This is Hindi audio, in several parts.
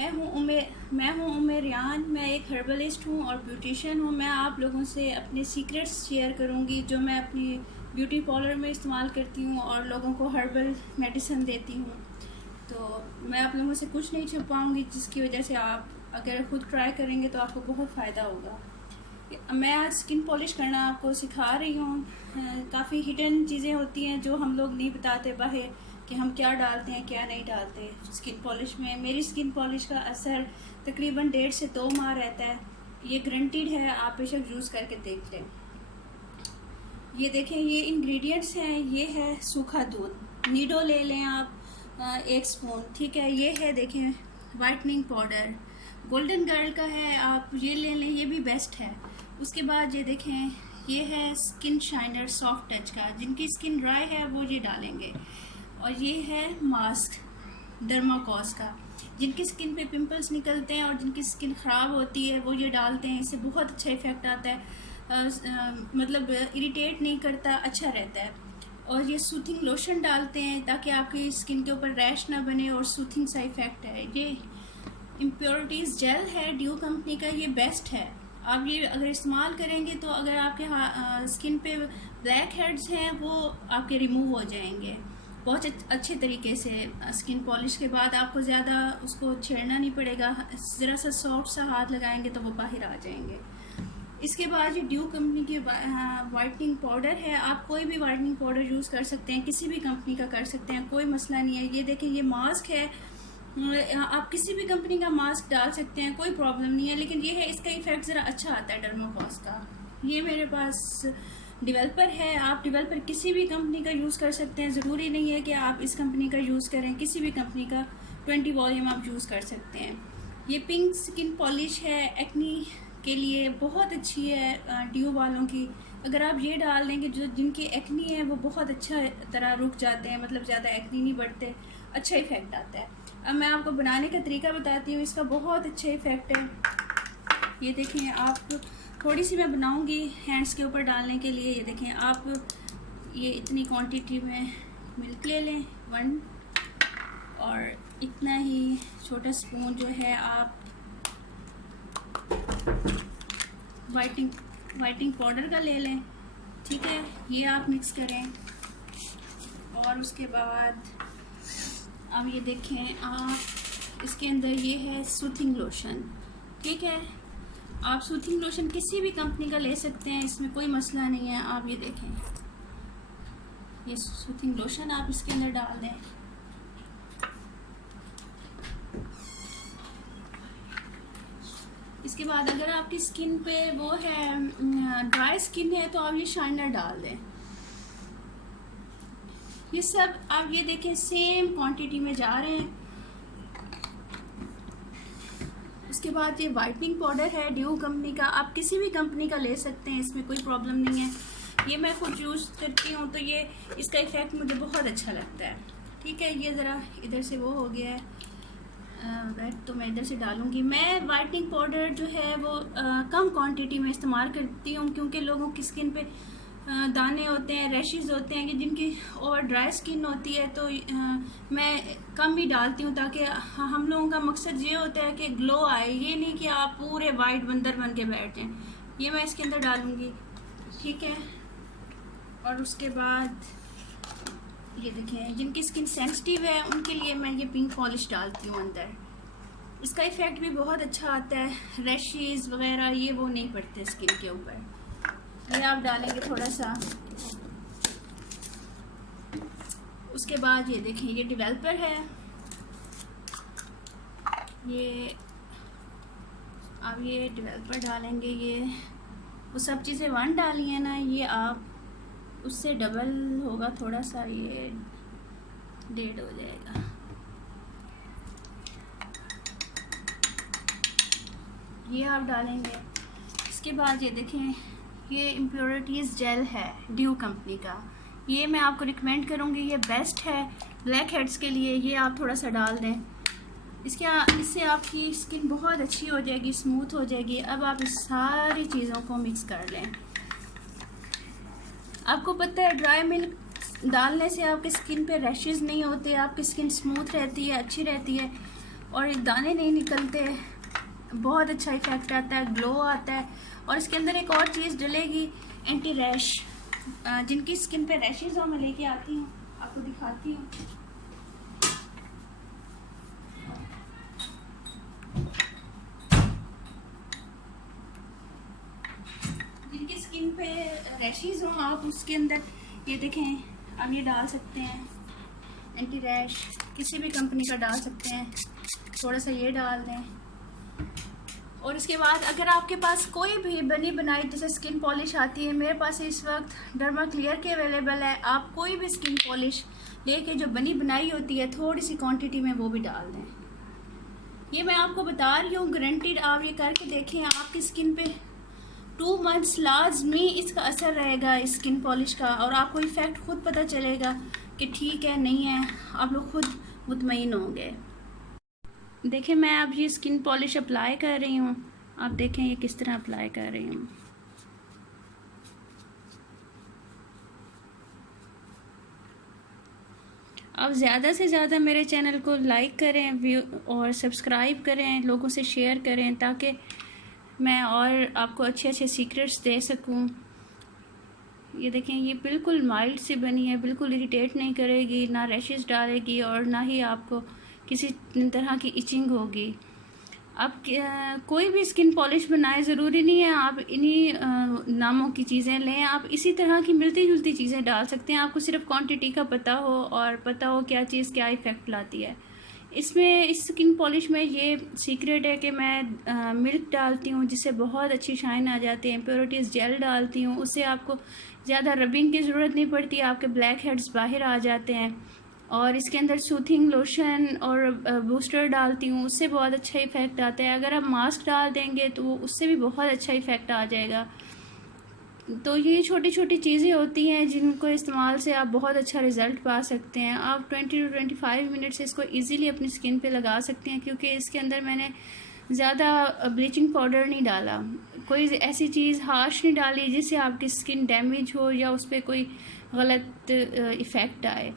मैं हूँ उमेर रियान। मैं एक हर्बलिस्ट हूँ और ब्यूटिशियन हूँ। मैं आप लोगों से अपने सीक्रेट्स शेयर करूँगी जो मैं अपनी ब्यूटी पार्लर में इस्तेमाल करती हूँ और लोगों को हर्बल मेडिसिन देती हूँ। तो मैं आप लोगों से कुछ नहीं छुपाऊँगी, जिसकी वजह से आप अगर ख़ुद ट्राई करेंगे तो आपको बहुत फ़ायदा होगा। मैं आज स्किन पॉलिश करना आपको सिखा रही हूँ। काफ़ी हिडन चीज़ें होती हैं जो हम लोग नहीं बताते बाहर, कि हम क्या डालते हैं क्या नहीं डालते स्किन पॉलिश में। मेरी स्किन पॉलिश का असर तकरीबन 1.5 से 2 माह रहता है। ये गारंटीड है, आप बेशक यूज़ करके देख लें। ये देखें, ये इंग्रेडिएंट्स हैं। ये है सूखा दूध, नीडो ले लें आप 1 स्पून, ठीक है। ये है देखें वाइटनिंग पाउडर, गोल्डन गर्ल का है, आप ये ले लें, ये भी बेस्ट है। उसके बाद ये देखें, ये है स्किन शाइनर सॉफ्ट टच का, जिनकी स्किन ड्राई है वो ये डालेंगे। और ये है मास्क डर्माकोस का, जिनकी स्किन पे पिंपल्स निकलते हैं और जिनकी स्किन ख़राब होती है वो ये डालते हैं। इससे बहुत अच्छा इफ़ेक्ट आता है, मतलब इरिटेट नहीं करता, अच्छा रहता है। और ये सूथिंग लोशन डालते हैं ताकि आपकी स्किन के ऊपर रैश ना बने, और सूथिंग सा इफ़ेक्ट है। ये इम्प्योरिटीज़ जेल है ड्यू कंपनी का, ये बेस्ट है। आप ये अगर इस्तेमाल करेंगे तो अगर आपके स्किन पे ब्लैक हेड्स हैं वो आपके रिमूव हो जाएंगे बहुत अच्छे तरीके से। स्किन पॉलिश के बाद आपको ज़्यादा उसको छेड़ना नहीं पड़ेगा, ज़रा सा सॉफ्ट सा हाथ लगाएंगे तो वो बाहर आ जाएंगे। इसके बाद ये ड्यू कंपनी की वाइटनिंग पाउडर है। आप कोई भी वाइटनिंग पाउडर यूज़ कर सकते हैं, किसी भी कंपनी का कर सकते हैं, कोई मसला नहीं है। ये देखें, ये मास्क है, आप किसी भी कंपनी का मास्क डाल सकते हैं, कोई प्रॉब्लम नहीं है। लेकिन ये है, इसका इफ़ेक्ट ज़रा अच्छा आता है डर्माकोस का। ये मेरे पास डेवलपर है, आप डेवलपर किसी भी कंपनी का यूज़ कर सकते हैं। ज़रूरी नहीं है कि आप इस कंपनी का यूज़ करें, किसी भी कंपनी का 20 वॉल्यूम आप यूज़ कर सकते हैं। ये पिंक स्किन पॉलिश है, एक्नी के लिए बहुत अच्छी है, ड्यू वालों की। अगर आप ये डाल देंगे, जो जिनकी एक्नी है वो बहुत अच्छा तरह रुक जाते हैं, मतलब ज़्यादा एक्नी नहीं बढ़ते, अच्छा इफ़ेक्ट आता है। अब मैं आपको बनाने का तरीका बताती हूँ, इसका बहुत अच्छा इफ़ेक्ट है। ये देखें, आप थोड़ी सी मैं बनाऊंगी हैंड्स के ऊपर डालने के लिए। ये देखें, आप ये इतनी क्वांटिटी में मिल्क ले लें 1, और इतना ही छोटा स्पून जो है आप वाइटनिंग पाउडर का ले लें, ठीक है। ये आप मिक्स करें, और उसके बाद अब ये देखें, आप इसके अंदर ये है सूथिंग लोशन, ठीक है। आप सूथिंग लोशन किसी भी कंपनी का ले सकते हैं, इसमें कोई मसला नहीं है। आप ये देखें, ये सूथिंग लोशन आप इसके अंदर डाल दें। इसके बाद अगर आपकी स्किन पे वो है, ड्राई स्किन है, तो आप ये शाइनर डाल दें। ये सब आप ये देखें सेम क्वांटिटी में जा रहे हैं। उसके बाद ये वाइटनिंग पाउडर है ड्यू कंपनी का, आप किसी भी कंपनी का ले सकते हैं, इसमें कोई प्रॉब्लम नहीं है। ये मैं खुद यूज़ करती हूँ तो ये इसका इफ़ेक्ट मुझे बहुत अच्छा लगता है, ठीक है। ये ज़रा इधर से वो हो गया है वेट, तो मैं इधर से डालूँगी। मैं वाइटनिंग पाउडर जो है वो कम क्वांटिटी में इस्तेमाल करती हूँ, क्योंकि लोगों की स्किन पे दाने होते हैं, रैशेस होते हैं, कि जिनकी ओवर ड्राई स्किन होती है, तो मैं कम ही डालती हूँ, ताकि हम लोगों का मकसद ये होता है कि ग्लो आए, ये नहीं कि आप पूरे वाइट बंदर बन के बैठ जाएं। ये मैं इसके अंदर डालूँगी, ठीक है। और उसके बाद ये देखें, जिनकी स्किन सेंसिटिव है उनके लिए मैं ये पिंक पॉलिश डालती हूँ अंदर। इसका इफ़ेक्ट भी बहुत अच्छा आता है, रैशेस वगैरह ये वो नहीं पड़ते स्किन के ऊपर। ये आप डालेंगे थोड़ा सा। उसके बाद ये देखें, ये डेवलपर है, ये अब ये डेवलपर डालेंगे। ये वो सब चीज़ें 1 डाली है ना, ये आप उससे डबल होगा थोड़ा सा, ये 1.5 हो जाएगा। ये आप डालेंगे। इसके बाद ये देखें, ये इम्प्योरिटीज़ जेल है ड्यू कंपनी का, ये मैं आपको रिकमेंड करूँगी, ये बेस्ट है ब्लैक हेड्स के लिए। ये आप थोड़ा सा डाल दें, इससे आपकी स्किन बहुत अच्छी हो जाएगी, स्मूथ हो जाएगी। अब आप इस सारी चीज़ों को मिक्स कर लें। आपको पता है ड्राई मिल्क डालने से आपकी स्किन पे रैशेस नहीं होते, आपकी स्किन स्मूथ रहती है, अच्छी रहती है। और ये दाने नहीं निकलते, बहुत अच्छा इफेक्ट आता है, ग्लो आता है। और इसके अंदर एक और चीज़ डलेगी, एंटी रैश। जिनकी स्किन पे रैशेज हो मैं लेके आती हूँ, आपको दिखाती हूँ। जिनकी स्किन पे रैशेज हो आप उसके अंदर ये देखें, आप ये डाल सकते हैं, एंटी रैश किसी भी कंपनी का डाल सकते हैं, थोड़ा सा ये डाल दें। और इसके बाद अगर आपके पास कोई भी बनी बनाई जैसे स्किन पॉलिश आती है, मेरे पास इस वक्त डर्मा क्लियर की अवेलेबल है, आप कोई भी स्किन पॉलिश लेके जो बनी बनाई होती है थोड़ी सी क्वांटिटी में वो भी डाल दें। ये मैं आपको बता रही हूँ, गारंटीड। आप ये करके देखें, आपकी स्किन पे 2 मंथ्स लाजमी इसका असर रहेगा इस स्किन पॉलिश का, और आपको इफ़ेक्ट खुद पता चलेगा कि ठीक है नहीं है, आप लोग खुद मुतमईन होंगे। देखें मैं अब ये स्किन पॉलिश अप्लाई कर रही हूँ, आप देखें ये किस तरह अप्लाई कर रही हूँ। आप ज़्यादा से ज़्यादा मेरे चैनल को लाइक करें, व्यू और सब्सक्राइब करें, लोगों से शेयर करें, ताकि मैं और आपको अच्छे अच्छे सीक्रेट्स दे सकूं। ये देखें ये बिल्कुल माइल्ड सी बनी है, बिल्कुल इरिटेट नहीं करेगी, ना रैशेस डालेगी और ना ही आपको किसी तरह की इचिंग होगी। आप कोई भी स्किन पॉलिश बनाए, ज़रूरी नहीं है आप इन्हीं नामों की चीज़ें लें, आप इसी तरह की मिलती जुलती चीज़ें डाल सकते हैं। आपको सिर्फ क्वांटिटी का पता हो और पता हो क्या चीज़ क्या इफ़ेक्ट लाती है। इसमें इस स्किन पॉलिश में ये सीक्रेट है कि मैं मिल्क डालती हूँ जिससे बहुत अच्छी शाइन आ जाती है, इम्प्योरिटीज़ जेल डालती हूँ, उससे आपको ज़्यादा रबिंग की ज़रूरत नहीं पड़ती, आपके ब्लैक हेड्स बाहर आ जाते हैं। और इसके अंदर सूथिंग लोशन और बूस्टर डालती हूँ, उससे बहुत अच्छा इफ़ेक्ट आता है। अगर आप मास्क डाल देंगे तो वो उससे भी बहुत अच्छा इफ़ेक्ट आ जाएगा। तो ये छोटी छोटी चीज़ें होती हैं जिनको इस्तेमाल से आप बहुत अच्छा रिज़ल्ट पा सकते हैं। आप 20 to 25 मिनट से इसको इजीली अपनी स्किन पे लगा सकते हैं, क्योंकि इसके अंदर मैंने ज़्यादा ब्लीचिंग पाउडर नहीं डाला, कोई ऐसी चीज़ हार्श नहीं डाली जिससे आपकी स्किन डैमेज हो या उस पर कोई गलत इफ़ेक्ट आए।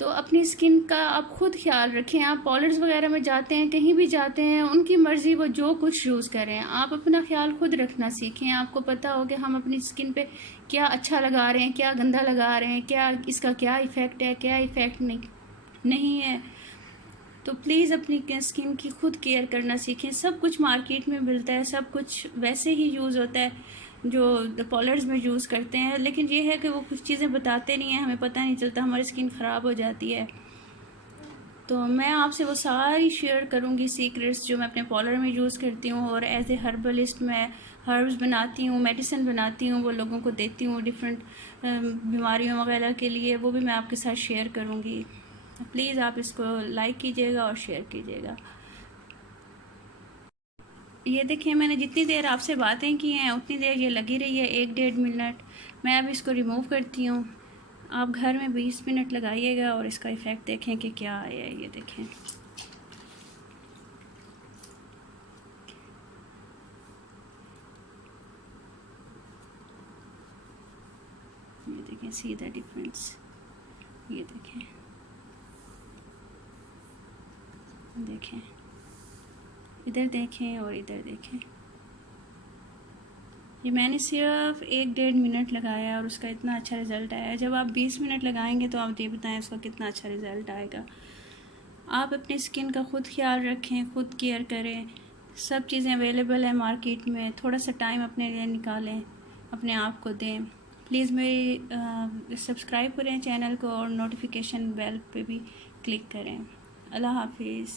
तो अपनी स्किन का आप खुद ख्याल रखें। आप पार्लर्स वगैरह में जाते हैं, कहीं भी जाते हैं, उनकी मर्ज़ी, वो जो कुछ यूज़ करें, आप अपना ख्याल खुद रखना सीखें। आपको पता हो कि हम अपनी स्किन पे क्या अच्छा लगा रहे हैं, क्या गंदा लगा रहे हैं, क्या इसका क्या इफ़ेक्ट है, क्या इफ़ेक्ट नहीं है। तो प्लीज़ अपनी स्किन की खुद केयर करना सीखें। सब कुछ मार्केट में मिलता है, सब कुछ वैसे ही यूज़ होता है जो पार्लर्स में यूज़ करते हैं, लेकिन ये है कि वो कुछ चीज़ें बताते नहीं हैं, हमें पता नहीं चलता, हमारी स्किन ख़राब हो जाती है। तो मैं आपसे वो सारी शेयर करूँगी सीक्रेट्स जो मैं अपने पार्लर में यूज़ करती हूँ, और एज ए हर्बलिस्ट मैं हर्ब्स बनाती हूँ, मेडिसिन बनाती हूँ, वो लोगों को देती हूँ डिफरेंट बीमारियों वगैरह के लिए, वो भी मैं आपके साथ शेयर करूँगी। प्लीज़ आप इसको लाइक कीजिएगा और शेयर कीजिएगा। ये देखिए मैंने जितनी देर आपसे बातें की हैं उतनी देर ये लगी रही है, 1-1.5 मिनट। मैं अब इसको रिमूव करती हूँ। आप घर में 20 मिनट लगाइएगा और इसका इफ़ेक्ट देखें कि क्या आया है। ये देखें, ये देखें, सी द डिफरेंस। ये देखें, देखें, इधर देखें और इधर देखें। ये मैंने सिर्फ 1-1.5 मिनट लगाया और उसका इतना अच्छा रिज़ल्ट आया। जब आप 20 मिनट लगाएंगे तो आप ये बताएं उसका कितना अच्छा रिज़ल्ट आएगा। आप अपनी स्किन का खुद ख्याल रखें, खुद केयर करें। सब चीज़ें अवेलेबल है मार्केट में, थोड़ा सा टाइम अपने लिए निकालें, अपने आप को दें। प्लीज़ मेरी सब्सक्राइब करें चैनल को और नोटिफिकेशन बेल पे भी क्लिक करें। अल्लाह हाफिज़।